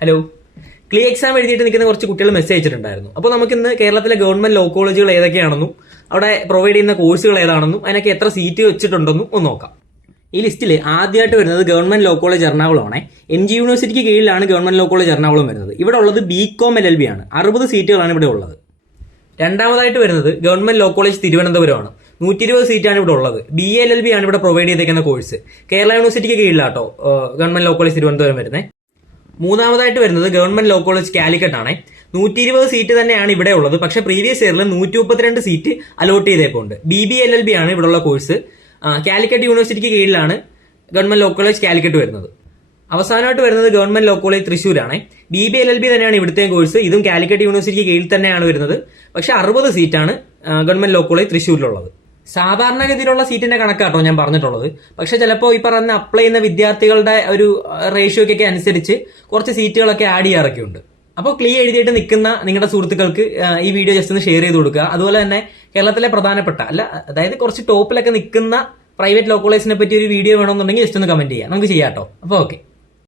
Hello ക്ലീ exam എഴുതിയിട്ട് നിൽക്കുന്ന കുറച്ച് കുട്ടികൾ മെസ്സേജ് അയച്ചിട്ടുണ്ടായിരുന്നു. അപ്പോൾ നമുക്ക് ഇന്ന് കേരളത്തിലെ ഗവൺമെന്റ് ലോ കോളേജുകൾ ഏതൊക്കെയാണെന്നും അവിടെ പ്രൊവൈഡ് ചെയ്യുന്ന കോഴ്സുകൾ ഏതാണെന്നും അതിനൊക്കെ എത്ര സീറ്റ് വെച്ചിട്ടുണ്ടെന്നും ഒന്ന് നോക്കാം. ഈ ലിസ്റ്റിൽ ആദ്യമായിട്ട് വരുന്നത് ഗവൺമെന്റ് ലോ കോളേജ് എറണാകുളമാണ്. എം ജി യൂണിവേഴ്സിറ്റിക്ക് കീഴിലാണ് ഗവൺമെന്റ് ലോ കോളേജ് എറണാകുളം വരുന്നത്. ഇവിടെ ഉള്ളത് B com L L B ആണ്. അറുപത് സീറ്റുകളാണ് ഇവിടെ ഉള്ളത്. രണ്ടാമതായിട്ട് വരുന്നത് ഗവൺമെന്റ് ലോ കോളേജ് തിരുവനന്തപുരമാണ്. നൂറ്റി ഇരുപത് സീറ്റാണ് ഇവിടെ ഉള്ളത്. ബി എൽ എൽ ബി ആണ് ഇവിടെ പ്രൊവൈഡ് ചെയ്തേക്കുന്ന കോഴ്സ് കേരള യൂണിവേഴ്സിറ്റിക്ക് കീഴിലാട്ടോ ഗവൺമെന്റ് ലോ കോളേജ് തിരുവനന്തപുരം വരുന്നത് മൂന്നാമതായിട്ട് വരുന്നത് ഗവൺമെന്റ് ലോ കോളേജ് കാലിക്കറ്റ് ആണ് നൂറ്റി ഇരുപത് സീറ്റ് തന്നെയാണ് ഇവിടെ ഉള്ളത്. പക്ഷേ പ്രീവിയസ് ഇയറിൽ നൂറ്റി മുപ്പത്തിരണ്ട് seat allot ചെയ്തേക്കുണ്ട് B B L L B ആണ് ഇവിടെയുള്ള കോഴ്സ്. കാലിക്കറ്റ് യൂണിവേഴ്സിറ്റിക്ക് കീഴിലാണ് ഗവൺമെന്റ് ലോ കോളേജ് കാലിക്കറ്റ് വരുന്നത്. അവസാനമായിട്ട് വരുന്നത് ഗവൺമെന്റ് ലോ കോളേജ് തൃശ്ശൂരാണ്. B B L L B തന്നെയാണ് ഇവിടുത്തെ കോഴ്സ്. ഇതും കാലിക്കറ്റ് യൂണിവേഴ്സിറ്റിക്ക് കീഴിൽ തന്നെയാണ് വരുന്നത്. പക്ഷെ അറുപത് സീറ്റാണ് ഗവൺമെന്റ് ലോ കോളേജ് തൃശ്ശൂരിലുള്ളത്. സാധാരണഗതിയിലുള്ള സീറ്റിന്റെ കണക്കാട്ടോ ഞാൻ പറഞ്ഞിട്ടുള്ളത്. പക്ഷെ ചിലപ്പോൾ ഈ പറഞ്ഞ അപ്ലൈ ചെയ്യുന്ന വിദ്യാർത്ഥികളുടെ ഒരു റേഷ്യോക്കൊക്കെ അനുസരിച്ച് കുറച്ച് സീറ്റുകളൊക്കെ ആഡ് ചെയ്യാറൊക്കെ ഉണ്ട് അപ്പോൾ ക്ലിയർ എഴുതിയിട്ട് നിൽക്കുന്ന നിങ്ങളുടെ സുഹൃത്തുക്കൾക്ക് ഈ വീഡിയോ ജസ്റ്റ് ഒന്ന് ഷെയർ ചെയ്ത് കൊടുക്കുക. അതുപോലെ തന്നെ കേരളത്തിലെ പ്രധാനപ്പെട്ട അല്ല അതായത് കുറച്ച് ടോപ്പിലൊക്കെ നിൽക്കുന്ന പ്രൈവറ്റ് ലോ കോളേജിനെ പറ്റി ഒരു വീഡിയോ വേണമെന്നുണ്ടെങ്കിൽ ജസ്റ്റ് ഒന്ന് കമന്റ് ചെയ്യാം നമുക്ക് ചെയ്യാം കേട്ടോ അപ്പോൾ ഓക്കെ